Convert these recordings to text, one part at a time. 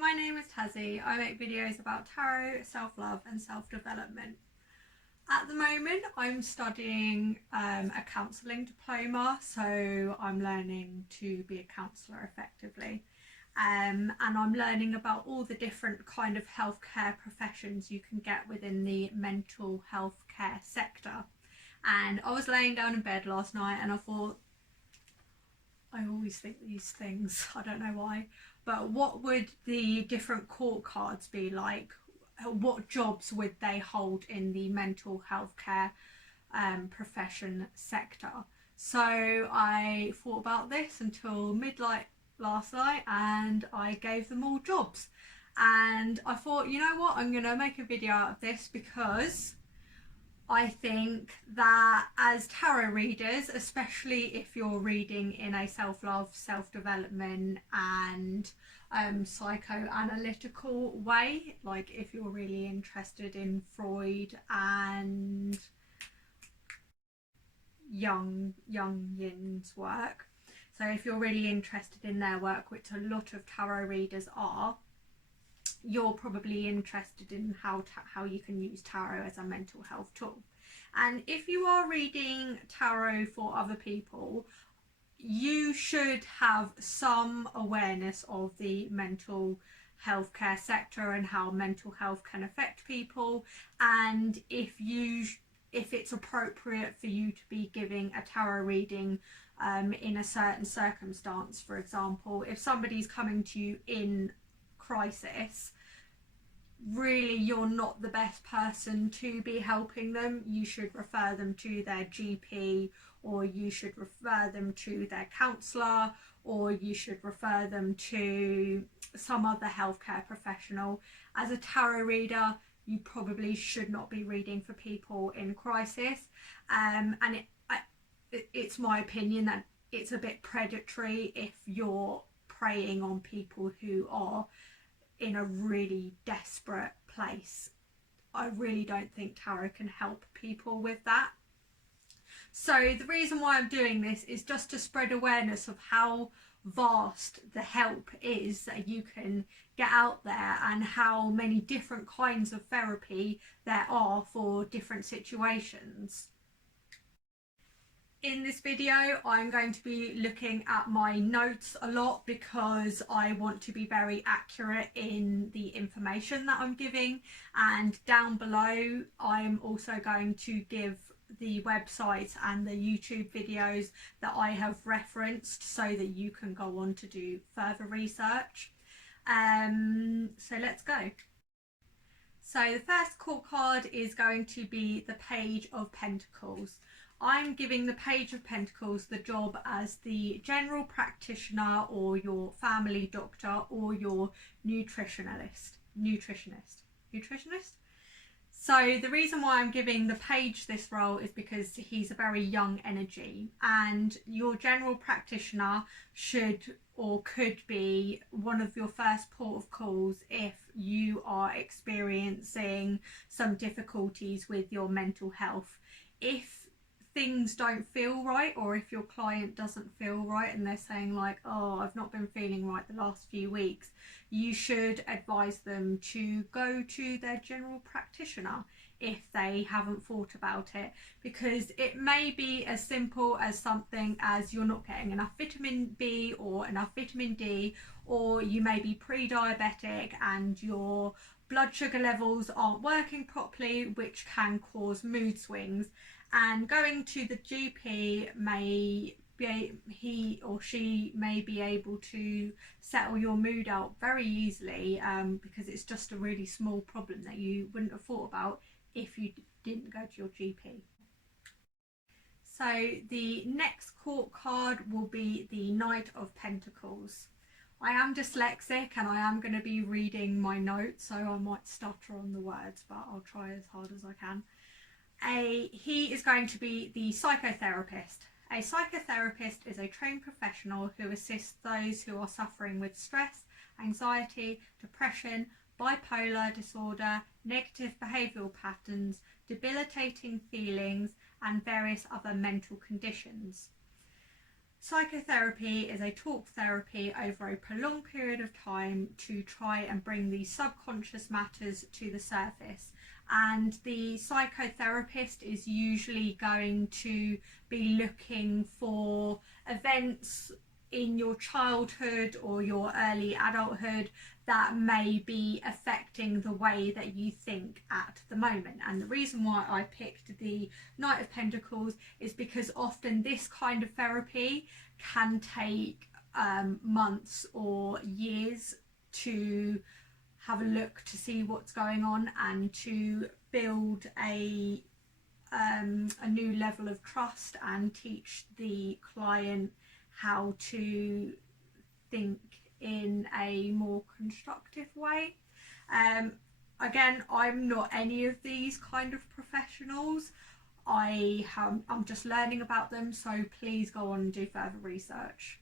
my name is Tazzy. I make videos about tarot, self-love and self-development. At the moment I'm studying a counselling diploma, so I'm learning to be a counsellor effectively. And I'm learning about all the different kind of healthcare professions you can get within the mental health care sector. And I was laying down in bed last night and I thought, I always think these things, I don't know why, but what would the different court cards be like? What jobs would they hold in the mental health care profession sector? So I thought about this until midnight last night and I gave them all jobs. And I thought, you know what, I'm going to make a video out of this because I think that as tarot readers, especially if you're reading in a self-love, self-development and psychoanalytical way, like if you're really interested in Freud and Jung's work, so if you're really interested in their work, which a lot of tarot readers are, you're probably interested in how you can use tarot as a mental health tool. And if you are reading tarot for other people, you should have some awareness of the mental health care sector and how mental health can affect people, and if it's appropriate for you to be giving a tarot reading in a certain circumstance. For example, if somebody's coming to you in crisis, really you're not the best person to be helping them. You should refer them to their GP, or you should refer them to their counsellor, or you should refer them to some other healthcare professional. As a tarot reader, you probably should not be reading for people in crisis, and it's my opinion that it's a bit predatory if you're preying on people who are in a really desperate place. I really don't think tarot can help people with that. So the reason why I'm doing this is just to spread awareness of how vast the help is that you can get out there and how many different kinds of therapy there are for different situations. In this video, I'm going to be looking at my notes a lot because I want to be very accurate in the information that I'm giving, and down below I'm also going to give the websites and the YouTube videos that I have referenced so that you can go on to do further research. So let's go. So the first court card is going to be the Page of Pentacles. I'm giving the Page of Pentacles the job as the general practitioner or your family doctor or your nutritionist. So the reason why I'm giving the Page this role is because he's a very young energy, and your general practitioner should or could be one of your first port of calls if you are experiencing some difficulties with your mental health. If things don't feel right, or if your client doesn't feel right and they're saying like, oh, I've not been feeling right the last few weeks, you should advise them to go to their general practitioner if they haven't thought about it, because it may be as simple as something as you're not getting enough vitamin B or enough vitamin D, or you may be pre-diabetic and your blood sugar levels aren't working properly, which can cause mood swings. And going to the GP he or she may be able to settle your mood out very easily, because it's just a really small problem that you wouldn't have thought about if you didn't go to your GP. So the next court card will be the Knight of Pentacles. I am dyslexic and I am going to be reading my notes, so I might stutter on the words, but I'll try as hard as I can. He is going to be the psychotherapist. A psychotherapist is a trained professional who assists those who are suffering with stress, anxiety, depression, bipolar disorder, negative behavioural patterns, debilitating feelings, and various other mental conditions. Psychotherapy is a talk therapy over a prolonged period of time to try and bring these subconscious matters to the surface. And the psychotherapist is usually going to be looking for events in your childhood or your early adulthood that may be affecting the way that you think at the moment. And the reason why I picked the Knight of Pentacles is because often this kind of therapy can take months or years to have a look to see what's going on and to build a new level of trust and teach the client how to think in a more constructive way. Again, I'm not any of these kind of professionals. I'm just learning about them, so please go on and do further research.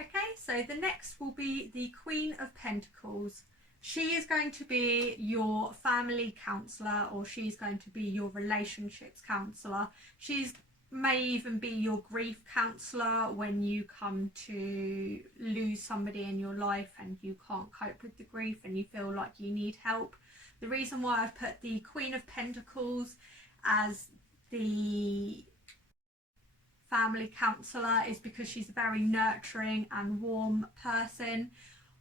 Okay, so the next will be the Queen of Pentacles. She is going to be your family counsellor, or she's going to be your relationships counsellor. She's may even be your grief counsellor when you come to lose somebody in your life and you can't cope with the grief and you feel like you need help. The reason why I've put the Queen of Pentacles as the family counsellor is because she's a very nurturing and warm person.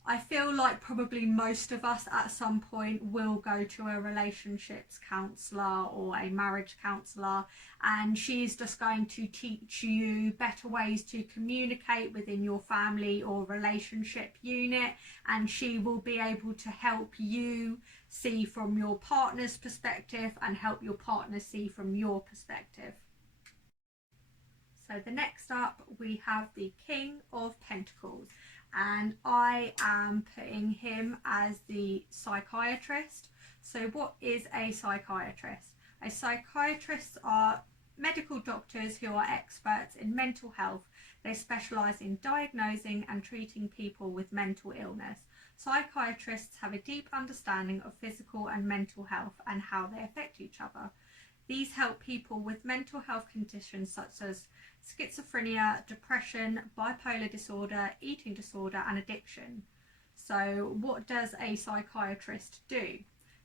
I feel like probably most of us at some point will go to a relationships counsellor or a marriage counsellor, and she's just going to teach you better ways to communicate within your family or relationship unit, and she will be able to help you see from your partner's perspective and help your partner see from your perspective. So the next up we have the King of Pentacles, and I am putting him as the psychiatrist. So what is a psychiatrist? A psychiatrists are medical doctors who are experts in mental health. They specialise in diagnosing and treating people with mental illness. Psychiatrists have a deep understanding of physical and mental health and how they affect each other. These help people with mental health conditions such as schizophrenia, depression, bipolar disorder, eating disorder and addiction. So what does a psychiatrist do?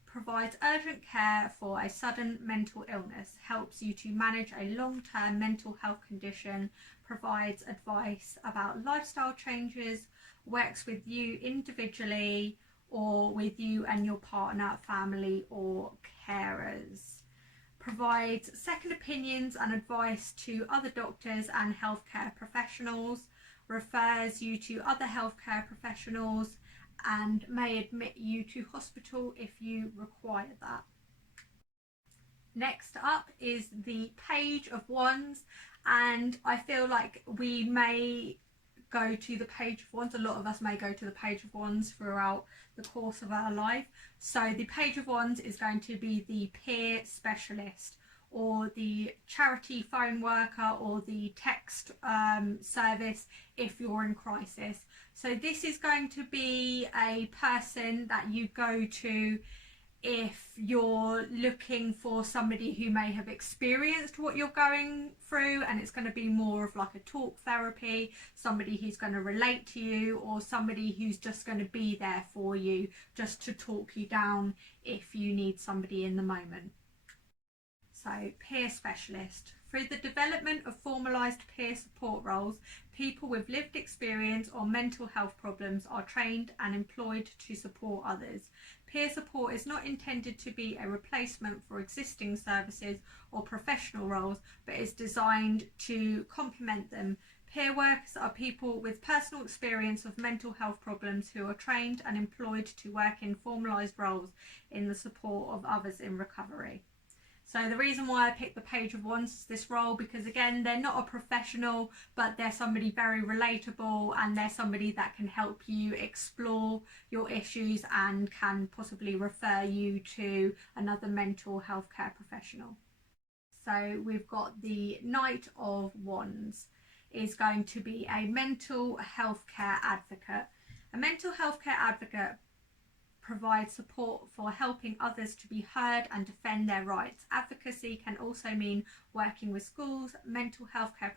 Provides urgent care for a sudden mental illness, helps you to manage a long-term mental health condition, provides advice about lifestyle changes, works with you individually or with you and your partner, family or carers. Provides second opinions and advice to other doctors and healthcare professionals, refers you to other healthcare professionals, and may admit you to hospital if you require that. Next up is the Page of Wands, and I feel like we may go to the Page of Wands. A lot of us may go to the Page of Wands throughout the course of our life. So the Page of Wands is going to be the peer specialist, or the charity phone worker, or the text service if you're in crisis. So this is going to be a person that you go to if you're looking for somebody who may have experienced what you're going through, and it's going to be more of like a talk therapy, somebody who's going to relate to you, or somebody who's just going to be there for you just to talk you down if you need somebody in the moment. So peer specialist. Through the development of formalised peer support roles, people with lived experience or mental health problems are trained and employed to support others. Peer support is not intended to be a replacement for existing services or professional roles, but is designed to complement them. Peer workers are people with personal experience of mental health problems who are trained and employed to work in formalised roles in the support of others in recovery. So the reason why I picked the Page of Wands is this role, because again, they're not a professional, but they're somebody very relatable, and they're somebody that can help you explore your issues and can possibly refer you to another mental health care professional. So we've got the Knight of Wands is going to be a mental health care advocate. A mental health care advocate provide support for helping others to be heard and defend their rights. Advocacy can also mean working with schools, mental health care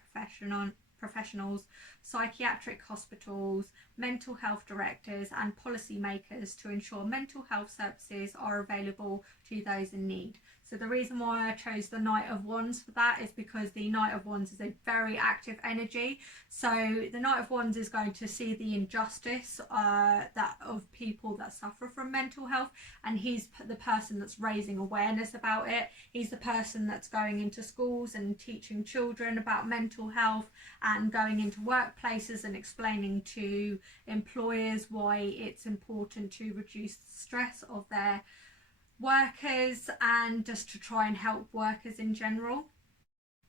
professionals, psychiatric hospitals, mental health directors and policymakers to ensure mental health services are available to those in need. So the reason why I chose the Knight of Wands for that is because the Knight of Wands is a very active energy. So the Knight of Wands is going to see the injustice that of people that suffer from mental health, and he's the person that's raising awareness about it. He's the person that's going into schools and teaching children about mental health and going into workplaces and explaining to employers why it's important to reduce the stress of their workers and just to try and help workers in general.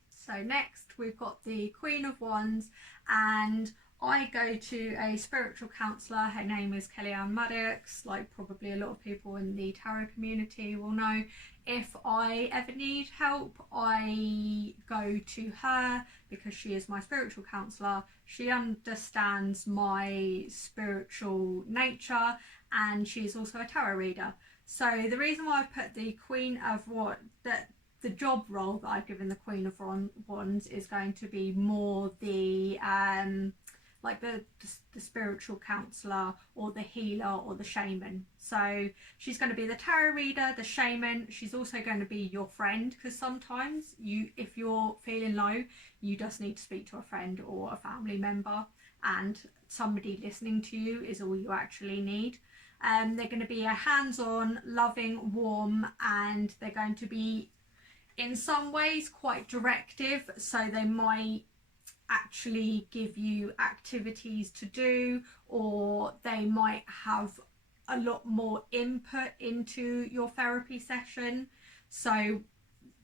So next we've got the Queen of Wands, and I go to a spiritual counsellor. Her name is Kellyanne Maddox, like probably a lot of people in the tarot community will know. If I ever need help, I go to her because she is my spiritual counsellor. She understands my spiritual nature and she's also a tarot reader. So the reason why I put the Queen of the job role that I've given the Queen of Wands is going to be more the like the spiritual counsellor or the healer or the shaman. So she's going to be the tarot reader, the shaman. She's also going to be your friend, because sometimes if you're feeling low, you just need to speak to a friend or a family member, and somebody listening to you is all you actually need. They're going to be a hands-on, loving, warm, and they're going to be in some ways quite directive, so they might actually give you activities to do, or they might have a lot more input into your therapy session. So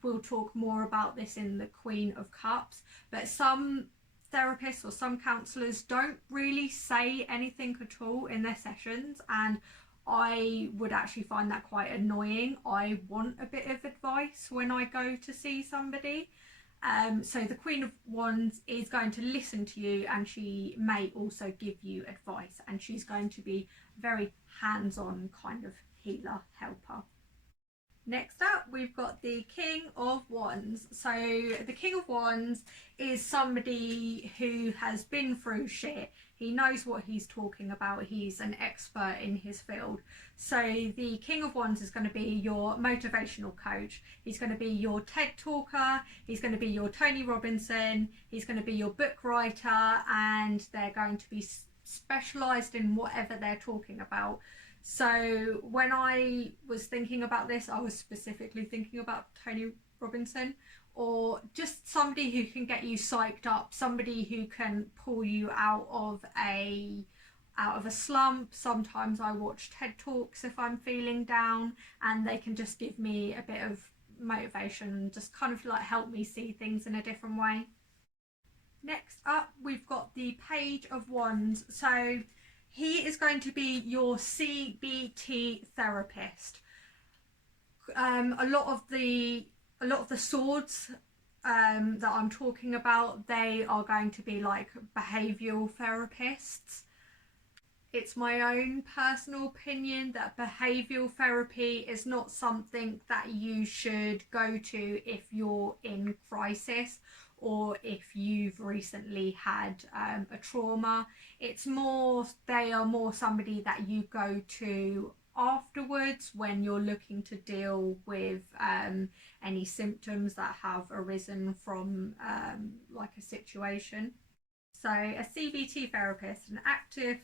we'll talk more about this in the Queen of Cups, but some therapists or some counsellors don't really say anything at all in their sessions, and I would actually find that quite annoying. I want a bit of advice when I go to see somebody. So the Queen of Wands is going to listen to you, and she may also give you advice, and she's going to be very hands-on kind of healer, helper. Next up, we've got the King of Wands. So the King of Wands is somebody who has been through shit. He knows what he's talking about. He's an expert in his field. So the King of Wands is going to be your motivational coach. He's going to be your TED talker. He's going to be your Tony Robinson. He's going to be your book writer, and they're going to be specialised in whatever they're talking about. So when I was thinking about this, I was specifically thinking about Tony Robinson, or just somebody who can get you psyched up, somebody who can pull you out of a slump. Sometimes I watch TED Talks if I'm feeling down, and they can just give me a bit of motivation and just kind of like help me see things in a different way. Next up, we've got the Page of Wands. So he is going to be your CBT therapist. A lot of the swords that I'm talking about, they are going to be like behavioural therapists. It's my own personal opinion that behavioural therapy is not something that you should go to if you're in crisis, or if you've recently had a trauma. It's more, they are more somebody that you go to afterwards when you're looking to deal with any symptoms that have arisen from like a situation. So a CBT therapist, an active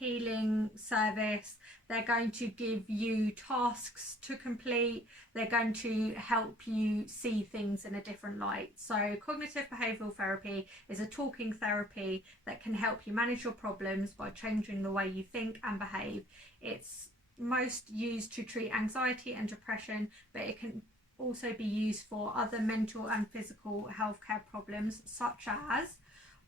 healing service, they're going to give you tasks to complete. They're going to help you see things in a different light. So cognitive behavioural therapy is a talking therapy that can help you manage your problems by changing the way you think and behave. It's most used to treat anxiety and depression, but it can also be used for other mental and physical healthcare problems, such as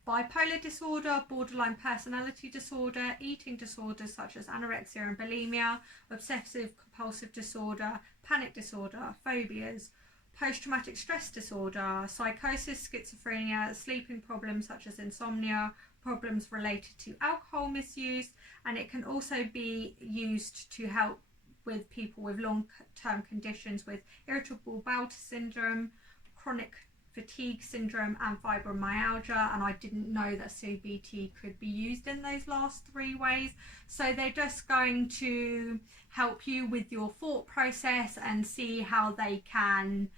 bipolar disorder, borderline personality disorder, eating disorders such as anorexia and bulimia, obsessive compulsive disorder, panic disorder, phobias, post-traumatic stress disorder, psychosis, schizophrenia, sleeping problems such as insomnia, problems related to alcohol misuse, and it can also be used to help with people with long-term conditions with irritable bowel syndrome, chronic fatigue syndrome and fibromyalgia. And I didn't know that CBT could be used in those last 3 ways. So they're just going to help you with your thought process and see how they can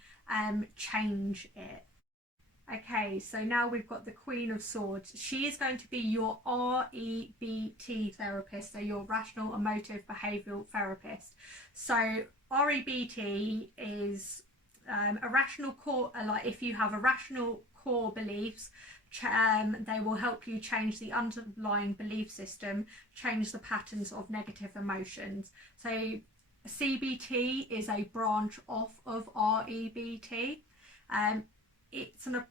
change it. Okay, so now we've got the Queen of Swords. She is going to be your REBT therapist, so your rational emotive behavioural therapist. So REBT is a rational core, like if you have a rational core beliefs, they will help you change the underlying belief system, change the patterns of negative emotions. So CBT is a branch off of REBT. It's an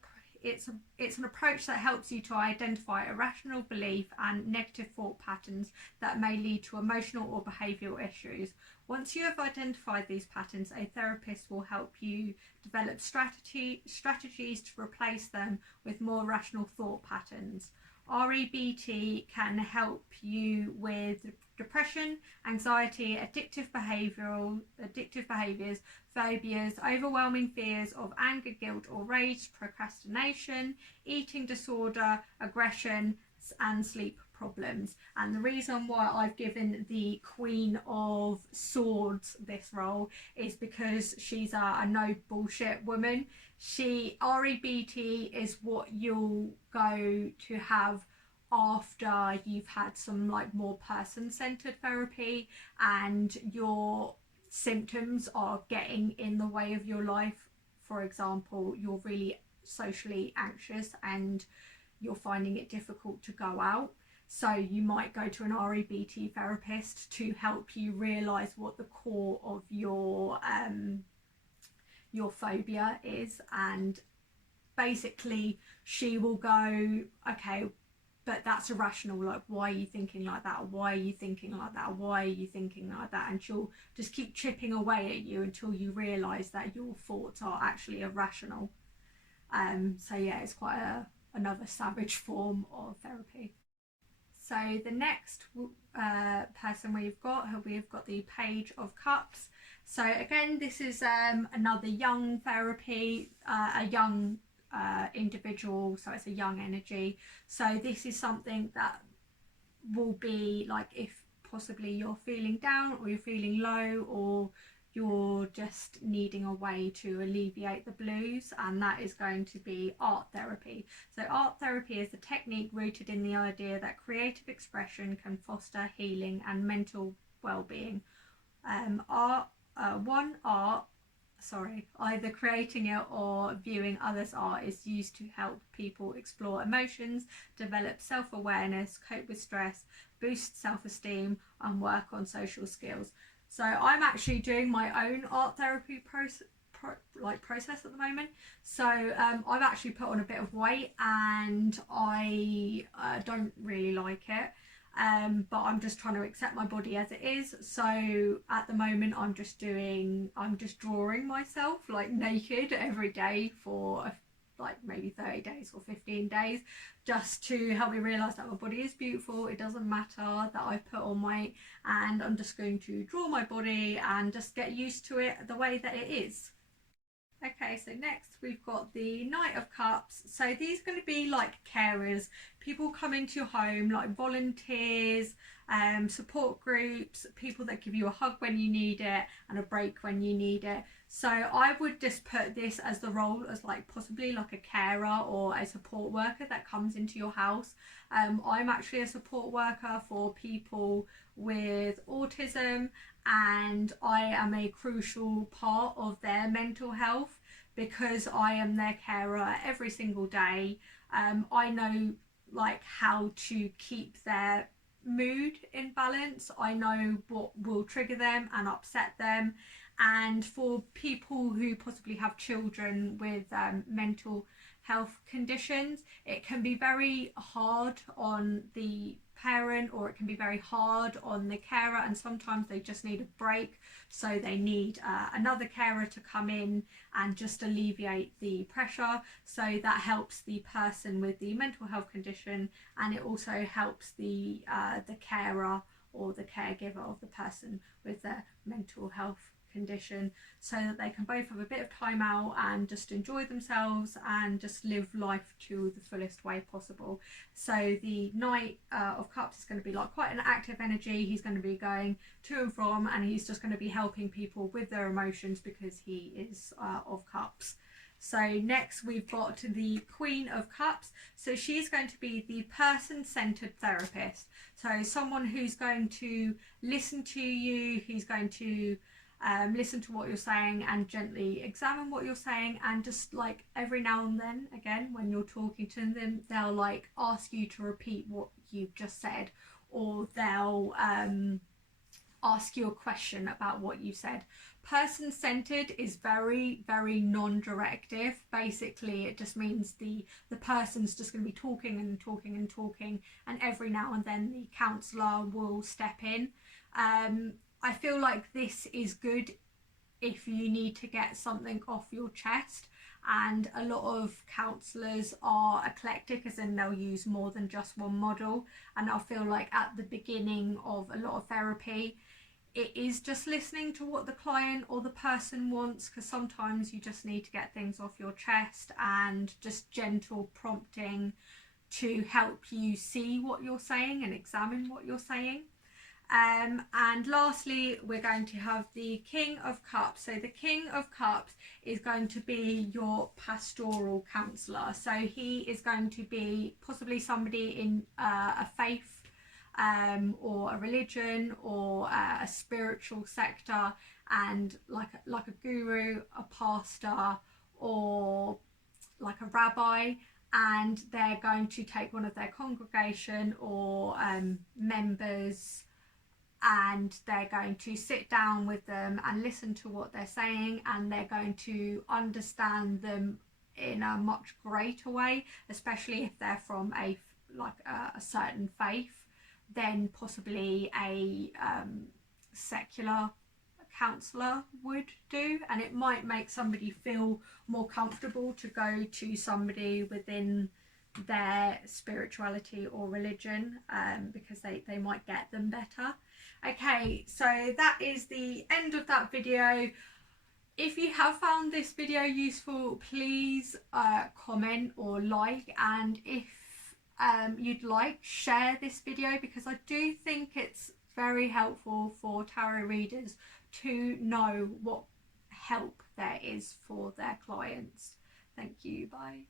approach that helps you to identify irrational belief and negative thought patterns that may lead to emotional or behavioural issues. Once you have identified these patterns, a therapist will help you develop strategies to replace them with more rational thought patterns. REBT can help you with depression, anxiety, addictive behaviours, phobias, overwhelming fears of anger, guilt or rage, procrastination, eating disorder, aggression and sleep problems. And the reason why I've given the Queen of Swords this role is because she's a no bullshit woman. REBT is what you'll go to have after you've had some like more person-centered therapy and your symptoms are getting in the way of your life. For example, you're really socially anxious and you're finding it difficult to go out, so you might go to an REBT therapist to help you realize what the core of your phobia is. And basically she will go, okay, but that's irrational, like why are you thinking like that, why are you thinking like that, why are you thinking like that, and she'll just keep chipping away at you until you realise that your thoughts are actually irrational. So yeah, it's quite another savage form of therapy. So the next person we've got the Page of Cups. So again, this is another young therapy, a young individual, so it's a young energy. So this is something that will be like if possibly you're feeling down or you're feeling low or you're just needing a way to alleviate the blues, and that is going to be art therapy. So art therapy is a technique rooted in the idea that creative expression can foster healing and mental well-being. Either creating it or viewing others' art is used to help people explore emotions, develop self-awareness, cope with stress, boost self-esteem and work on social skills. So I'm actually doing my own art therapy process at the moment. So I've actually put on a bit of weight and I don't really like it. But I'm just trying to accept my body as it is. So at the moment I'm just drawing myself like naked every day for like maybe 30 days or 15 days, just to help me realise that my body is beautiful. It doesn't matter that I've put on weight, and I'm just going to draw my body and just get used to it the way that it is. Okay, so next we've got the Knight of Cups. So these are going to be like carers, people come into your home, like volunteers, support groups, people that give you a hug when you need it and a break when you need it. So I would just put this as the role as like possibly like a carer or a support worker that comes into your house. I'm actually a support worker for people with autism, and I am a crucial part of their mental health because I am their carer every single day. I know like how to keep their mood in balance. I know what will trigger them and upset them. And for people who possibly have children with mental health conditions, it can be very hard on the parent, or it can be very hard on the carer, and sometimes they just need a break, so they need another carer to come in and just alleviate the pressure. So that helps the person with the mental health condition, and it also helps the carer or the caregiver of the person with the mental health condition, so that they can both have a bit of time out and just enjoy themselves and just live life to the fullest way possible. So the Knight of Cups is going to be like quite an active energy. He's going to be going to and from, and he's just going to be helping people with their emotions because he is of Cups. So next we've got the Queen of Cups. So she's going to be the person-centered therapist. So someone who's going to listen to you, who's going to listen to what you're saying and gently examine what you're saying, and just like every now and then, again, when you're talking to them, they'll like ask you to repeat what you've just said, or they'll ask you a question about what you said. Person-centered is very, very non-directive. Basically, it just means the person's just going to be talking and talking and talking, and every now and then the counsellor will step in. I feel like this is good if you need to get something off your chest, and a lot of counsellors are eclectic, as in they'll use more than just one model, and I feel like at the beginning of a lot of therapy it is just listening to what the client or the person wants, because sometimes you just need to get things off your chest, and just gentle prompting to help you see what you're saying and examine what you're saying. And lastly, we're going to have the King of Cups. So the King of Cups is going to be your pastoral counsellor. So he is going to be possibly somebody in a faith or a religion or a spiritual sector, and like a guru, a pastor, or like a rabbi, and they're going to take one of their congregation or members, and they're going to sit down with them and listen to what they're saying, and they're going to understand them in a much greater way, especially if they're from a certain faith, then possibly a secular counsellor would do. And it might make somebody feel more comfortable to go to somebody within their spirituality or religion, because they might get them better. Okay, so that is the end of that video. If you have found this video useful, please comment or like, and if you'd like, share this video, because I do think it's very helpful for tarot readers to know what help there is for their clients. Thank you, bye.